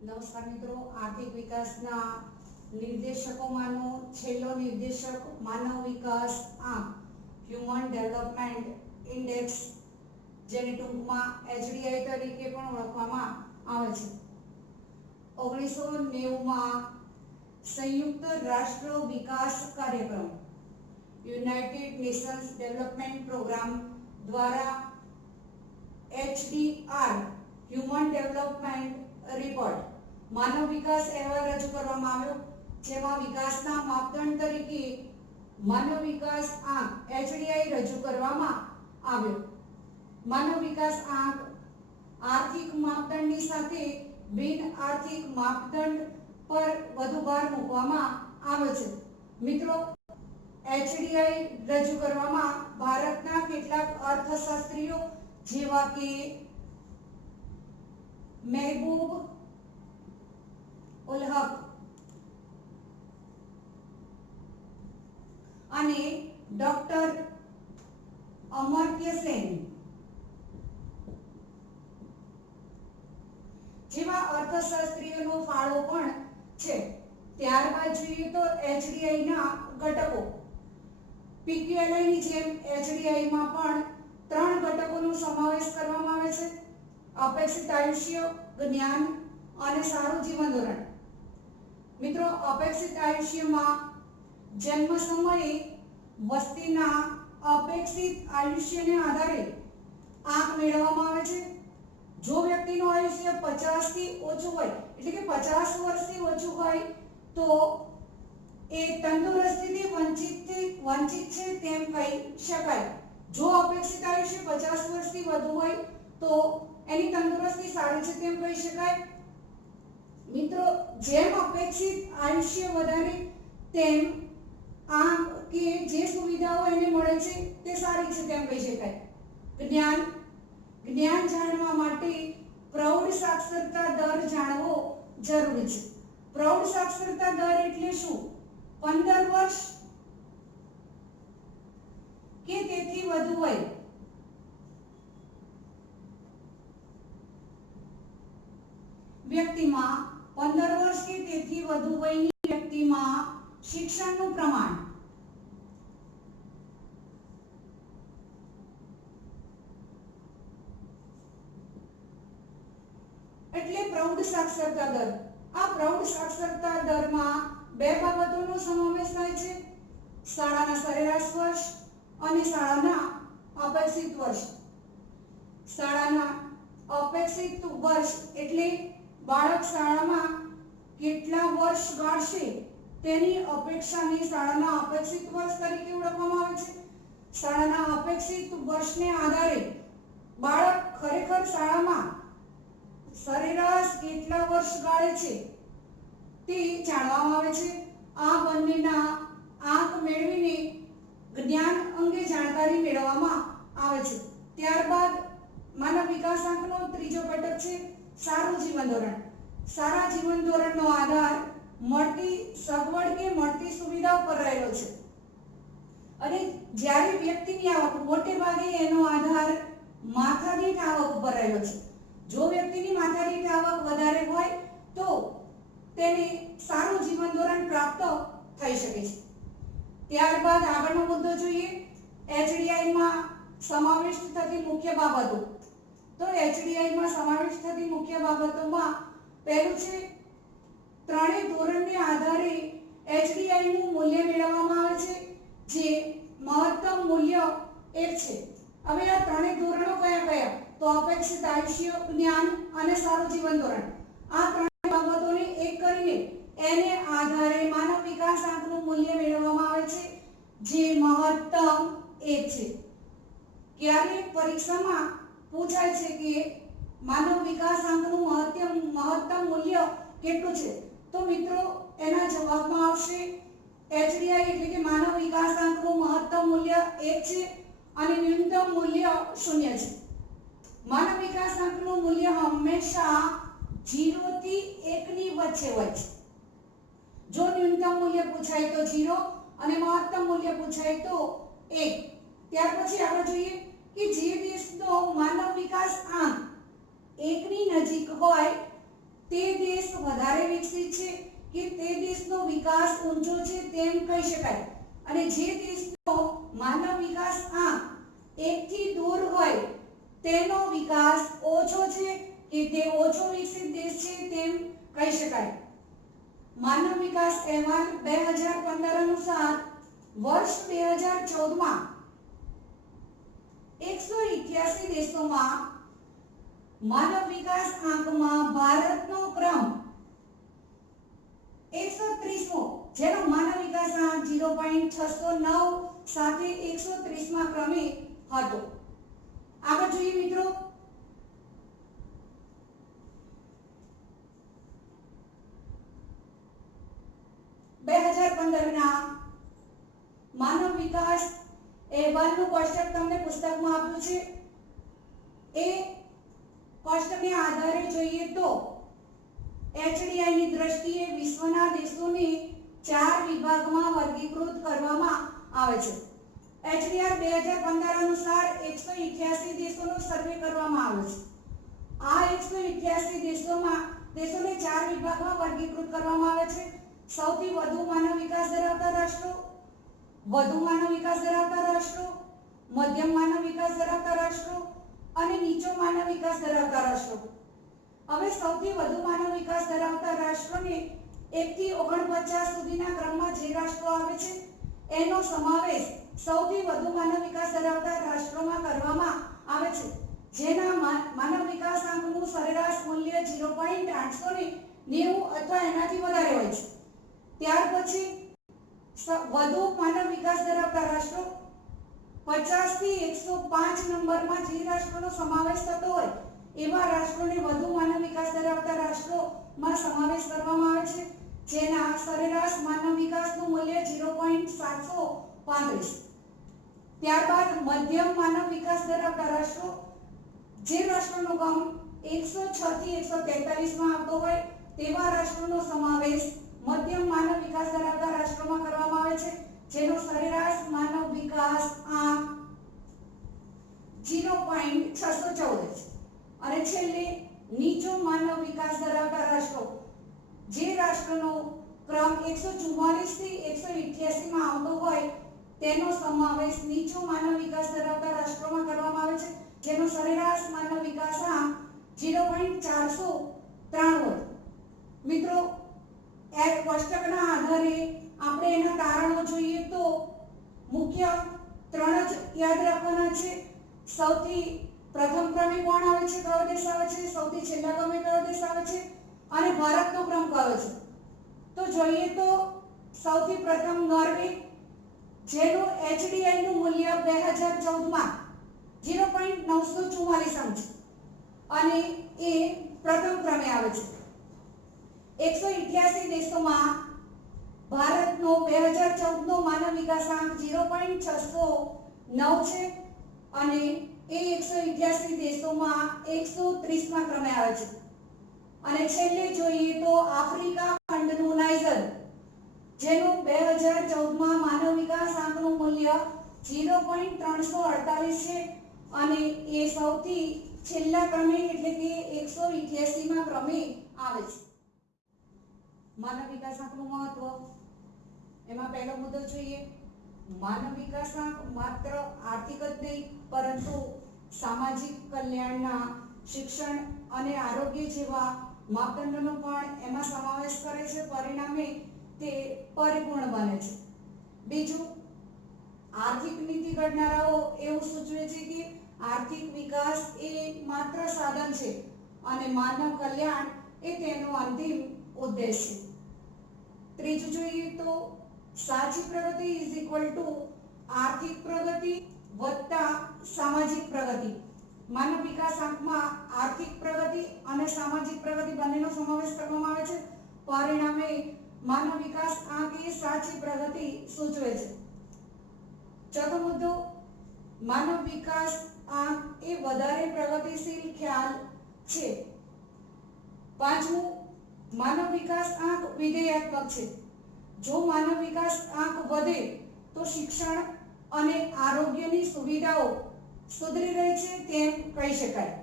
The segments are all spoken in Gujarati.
નમસ્કાર મિત્રો, આર્થિક વિકાસના નિર્દેશકોમાંનો છેલ્લો નિર્દેશક માનવ વિકાસ આંક હ્યુમન ડેવલપમેન્ટ ઇન્ડેક્સ, જેને ટૂંકમાં HDI તરીકે પણ ઓળખવામાં આવે છે. 1990માં સંયુક્ત રાષ્ટ્ર વિકાસ કાર્યક્રમ યુનાઇટેડ નેશન્સ ડેવલપમેન્ટ પ્રોગ્રામ દ્વારા HDR હ્યુમન ડેવલપમેન્ટ રિપોર્ટ માનવ વિકાસ અહેવાલ રજૂ કરવામાં આવ્યો, જેમાં વિકાસના માપદંડ તરીકે માનવ વિકાસ આંક HDI રજૂ કરવામાં આવ્યો. માનવ વિકાસ આંક આર્થિક માપદંડની સાથે બિન આર્થિક માપદંડ પર વધુ ભાર મૂકવામાં આવ્યો છે. મિત્રો, HDI રજૂ કરવામાં ભારતના કેટલાક અર્થશાસ્ત્રીઓ જેવા કે મહેબૂબ ઉલ હક અને ડોક્ટર અમર્ત્ય સેન જેવા અર્થશાસ્ત્રીઓનો ફાળો પણ છે. ત્યારબાદ જોઈએ તો HDI ના ઘટકો. PQLI ની જેમ HDI માં પણ 3 ઘટકોનો સમાવેશ કરવામાં આવે છે: અપેક્ષિત આયુષ્ય, જ્ઞાન અને સારું જીવન ધોરણ. મિત્રો, અપેક્ષિત આયુષ્યમાં જન્મ સમયે વસ્તીના અપેક્ષિત આયુષ્યને આધારે આંક મેળવવામાં આવે છે. જો વ્યક્તિનું આયુષ્ય 50 થી ઓછું હોય, એટલે કે 50 વર્ષથી ઓછું હોય, તો એ તંદુરસ્તીથી વંચિત છે તેમ કહી શકાય. જો અપેક્ષિત આયુષ્ય 50 વર્ષથી વધુ હોય તો એની તંદુરસ્તી સારી છે તેમ કહી શકાય. મિત્રો, જેમ અપેક્ષિત આયુષ્ય વધારે તેમ આંક કે જે સુવિધાઓ એને મળે છે તે સારી છે તેમ કહી શકાય. જ્ઞાન જાણવા માટે પ્રૌઢ સાક્ષરતા દર જાણવો જરૂરી છે. પ્રૌઢ સાક્ષરતા દર એટલે શું? 15 વર્ષ કે તેથી વધુ વય વ્યક્તિમાં 15 વર્ષ કે તેથી વધુ વયની વ્યક્તિમાં શિક્ષણનું પ્રમાણ એટલે પ્રૌઢ સાક્ષરતા દર. આ પ્રૌઢ સાક્ષરતા દરમાં 2 બાબતોનો સમાવેશ થાય છે: શાળાના સરેરાશ વર્ષ અને શાળાના અપેક્ષિત વર્ષ. શાળાના અપેક્ષિત વર્ષ એટલે બાળક શાળામાં કેટલા વર્ષ ગાળશે તેની અપેક્ષાને શાળાના અપેક્ષિત વર્ષ તરીકે ઓળખવામાં આવે છે. શાળાના અપેક્ષિત વર્ષને આધારે બાળક ખરેખર શાળામાં સરેરાશ કેટલા વર્ષ ગાળે છે તે જાણવામાં આવે છે. આ બંનેના આંક મેળવીને જ્ઞાન અંગે જાણકારી મેળવવામાં આવે છે. ત્યારબાદ માનવ વિકાસ આંકનો ત્રીજો ઘટક છે સારું જીવન ધોરણ. સારા જીવન ધોરણનો આધાર મળતી સગવડ કે મળતી સુવિધાઓ પર રહેલો છે, અને જ્યારે વ્યક્તિની આવક, મોટે ભાગે એનો આધાર માથાદીઠ આવક ઉપર રહેલો છે. જો વ્યક્તિની માથાદીઠ આવક વધારે હોય તો તેને સારું જીવન ધોરણ પ્રાપ્ત થઈ શકે છે. ત્યારબાદ આગળનો મુદ્દો જોઈએ, HDI માં સમાવિષ્ટ થતી મુખ્ય બાબતો. તો HDI માં સમાવિષ્ટ થતી મુખ્ય બાબતોમાં પહેલું છે, ત્રણેય ધોરણને આધારે HDI નું મૂલ્ય મેળવવામાં આવે છે, જે મહત્તમ મૂલ્ય 1 છે. હવે આ ત્રણેય ધોરણો કયા કયા? તો અપેક્ષિત આયુષ્ય, જ્ઞાન અને સારું જીવન ધોરણ. આ ત્રણેય બાબતોને એક કરીને એને આધારે માનવ વિકાસ આંકનું મૂલ્ય મેળવવામાં આવે છે, જે મહત્તમ 1 છે. ક્યારેક પરીક્ષામાં પૂછાય છે કે માનવ વિકાસ આંકનું મહત્તમ મૂલ્ય કેટલું છે? તો મિત્રો, એના જવાબમાં આવશે HDI એટલે કે માનવ વિકાસ આંકનું મહત્તમ મૂલ્ય 1 છે અને ન્યૂનતમ મૂલ્ય 0 છે. માનવ વિકાસ આંકનું મૂલ્ય હંમેશા 0 થી 1 ની વચ્ચે હોય છે. જો ન્યૂનતમ મૂલ્ય પૂછાય તો 0 અને મહત્તમ મૂલ્ય પૂછાય તો 1. ત્યાર પછી આપણે જોઈએ કે જે દેશનો માનવ વિકાસ આંક 1 ની નજીક હોય તે દેશ વધારે વિકસિત છે કે તે દેશનો વિકાસ ઊંચો છે તેમ કહી શકાય, અને જે દેશનો માનવ વિકાસ આંક 1 થી દૂર હોય તેનો વિકાસ ઓછો છે કે તે ઓછો વિકસિત દેશ છે તેમ કહી શકાય. માનવ વિકાસ અહેવાલ 2015 અનુસાર વર્ષ 2014માં 188 દેશોમાં માનવ વિકાસ આંકમાં ભારતનો ક્રમ 130મો, જેનો માનવ વિકાસ આંક 0.609 સાથે 130મા ક્રમે હતો. આગળ જોઈએ મિત્રો, ના માનવ વિકાસ અહેવાલનું કોષ્ટક તમને પુસ્તકમાં આપ્યું છે. એ કોષ્ટકને આધારે જોઈએ તો HDI ની દ્રષ્ટિએ વિશ્વના દેશોને 4 વિભાગમાં વર્ગીકૃત કરવામાં આવે છે. HDR 2015 અનુસાર 188 દેશોનો સર્વે કરવામાં આવ્યો છે. આ 188 દેશોને 4 વિભાગમાં વર્ગીકૃત કરવામાં આવે છે. સૌથી વધુ માનવ વિકાસ ધરાવતા રાષ્ટ્રો, વધુ માનવ વિકાસ ધરાવતા રાષ્ટ્રો, મધ્યમ માનવ વિકાસ ધરાવતા રાષ્ટ્રો અને નીચો માનવ વિકાસ ધરાવતા રાષ્ટ્રો. હવે સૌથી વધુ માનવ વિકાસ ધરાવતા રાષ્ટ્રોને 1 થી 49 સુધીના ક્રમમાં જે રાષ્ટ્રો આવે છે એનો સમાવેશ સૌથી વધુ માનવ વિકાસ ધરાવતા રાષ્ટ્રોમાં કરવામાં આવે છે, જેના માનવ વિકાસ આંકનું સરેરાશ મૂલ્ય 0.890 અથવા એનાથી વધારે હોય છે. ત્યાર પછી વધુ માનવ વિકાસ ધરાવતા રાષ્ટ્રો 50 થી 105 નંબરમાં જે રાષ્ટ્રોનો સમાવેશ થતો હોય એવા રાષ્ટ્રોને વધુ માનવ વિકાસ ધરાવતા રાષ્ટ્રોમાં સમાવેશ કરવામાં આવે છે, જેના સરેરાશ માનવ વિકાસનું મૂલ્ય 0.735. ત્યારબાદ મધ્યમ માનવ વિકાસ ધરાવતા રાષ્ટ્રો, જે રાષ્ટ્રોનો ક્રમ 106 થી 143માં આવતો હોય તેવા રાષ્ટ્રોનો સમાવેશ મધ્યમ માનવ વિકાસ ધરાવતા રાષ્ટ્રોમાં કરવામાં આવે છે, જેનો સરેરાશ માનવ વિકાસ આંક 0.614 છે. અને છેલ્લે નીચો માનવ વિકાસ ધરાવતા રાષ્ટ્રો, જે રાષ્ટ્રનો ક્રમ 144 થી 188માં આવતો હોય તેનો સમાવેશ નીચો માનવ વિકાસ ધરાવતા રાષ્ટ્રોમાં કરવામાં આવે છે, જેનો સરેરાશ માનવ વિકાસ આંક 0.493. મિત્રો, એક કોષ્ટકના આધારે આપણે એના તારણો જોઈએ તો મુખ્ય 3 જ યાદ રાખવાના છે. સૌથી પ્રથમ ક્રમે કોણ આવે છે, કયો દેશ આવે છે, સૌથી છેલ્લા ક્રમે કયો દેશ આવે છે અને ભારતનો ક્રમ કયો છે. તો જોઈએ તો સૌથી પ્રથમ નોર્વે, જેનું HDI નું મૂલ્ય 2014માં 0.944 છે અને એ પ્રથમ ક્રમે આવે છે. 188 દેશોમાં ભારતનો 2014નો માનવ વિકાસ આંક 0.609 છે અને એ 188 દેશોમાં 130મા ક્રમે આવે છે. અને છેલ્લે જોઈએ તો આફ્રિકા ખંડનું નાઇજર, જેનું 2014માં માનવ વિકાસ આંકનું મૂલ્ય 0.348 છે અને એ સૌથી છેલ્લા ક્રમે એટલે કે 188માં ક્રમે આવે છે. માનવ વિકાસ આંકનું મહત્વ, એમાં પહેલો મુદ્દો જોઈએ. માનવ વિકાસ આંક માત્ર આર્થિક જ નહીં પરંતુ સામાજિક કલ્યાણના, શિક્ષણ અને આરોગ્ય જેવા માપદંડોનો પણ એમાં સમાવેશ કરે છે. પરિણામે તે પરિપૂર્ણ બને છે. બીજું, આર્થિક નીતિ ઘડનારાઓ એવું સૂચવે છે કે આર્થિક વિકાસ એ માત્ર સાધન છે અને માનવ કલ્યાણ એ તેનો અંતિમ ઉદ્દેશ છે. ત્રીજું જોઈએ તો સાચી પ્રગતિ ઇઝ ઇક્વલ ટુ આર્થિક પ્રગતિ વત્તા સામાજિક પ્રગતિ. માનવ વિકાસ આંકમાં આર્થિક પ્રગતિ અને સામાજિક પ્રગતિ બંનેનો સમાવેશ કરવામાં આવે છે. પરિણામે માનવ વિકાસ આંક એ સાચી પ્રગતિ સૂચવે છે. ચોથો મુદ્દો, માનવ વિકાસ આંક એ વધારે પ્રગતિશીલ ખ્યાલ છે. પાંચમું, માનવ વિકાસ આંક વિધેયાત્મક છે. જો માનવ વિકાસ આંક વધે તો શિક્ષણ અને આરોગ્યની સુવિધાઓ સુધરી રહી છે તેમ કહી શકાય.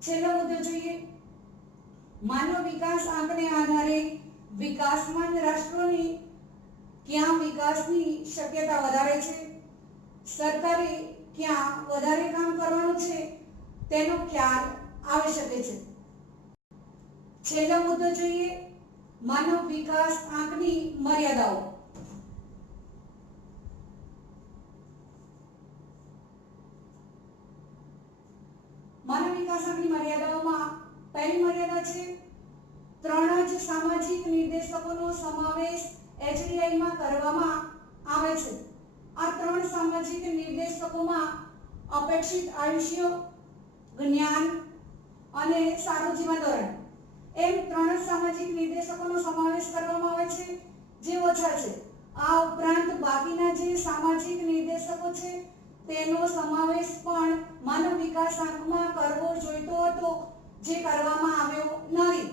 છેલ્લો મુદ્દો જોઈએ, માનવ વિકાસ આંકને આધારે વિકાસમાન રાષ્ટ્રોની ક્યાં વિકાસની શક્યતા વધારે છે, સરકારે ક્યાં વધારે કામ કરવાનું છે તેનો ખ્યાલ આવી શકે છે। છેલ્લો મુદ્દો જોઈએ, માનવ વિકાસ આંકની મર્યાદાઓ। માનવ વિકાસ આંકની મર્યાદાઓમાં પહેલી મર્યાદા છે 3 જ સામાજિક નિર્દેશકોનો સમાવેશ HDI માં કરવામાં આવે છે। આ 3 સામાજિક નિર્દેશકોમાં અપેક્ષિત આયુષ્ય, જ્ઞાન અને સારું જીવન ધોરણ એમ 3 સામાજિક નિર્દેશકોનો સમાવેશ કરવામાં આવે છે જે ઓછા છે। આ ઉપરાંત બાકીના જે સામાજિક નિર્દેશકો છે તેનો સમાવેશ પણ માનવ વિકાસ આંકમાં કરવો જોઈતો હતો જે કરવામાં આવ્યો નથી।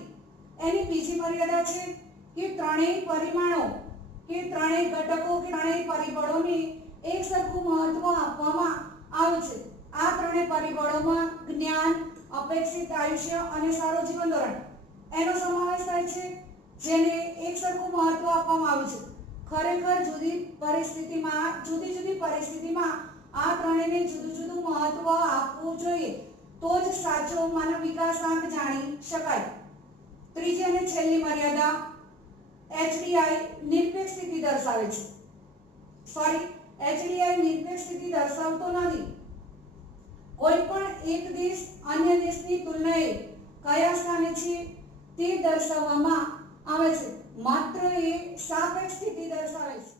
એની બીજી મર્યાદા છે કે ત્રણેય પરિમાણો કે ત્રણેય ઘટકો કે ત્રણેય પરિબળોને એક સરખું મહત્વ આપવામાં આવ્યું છે। આ ત્રણેય પરિબળોમાં જ્ઞાન, અપેક્ષિત આયુષ્ય અને સારું જીવન ધોરણ એનો સમાવેશ થાય છે જેને એક સરખું મહત્વ આપવામાં આવ્યું છે। ખરેખર જુદી જુદી પરિસ્થિતિમાં આ ત્રણેયને જુદું જુદું મહત્વ આપવું જોઈએ તો જ સાચો માનવ વિકાસ આંક જાણી શકાય। ત્રીજી અને છેલ્લી મર્યાદા HDI નિરપેક્ષ સ્થિતિ દર્શાવે છે। HDI નિરપેક્ષ સ્થિતિ દર્શાવતો નથી। કોઈ પણ એક દેશ અન્ય દેશની તુલનાએ કયા સ્થાને છે તે દર્શાવવામાં આવે છે, માત્ર એ સાપેક્ષ સ્થિતિ દર્શાવે છે।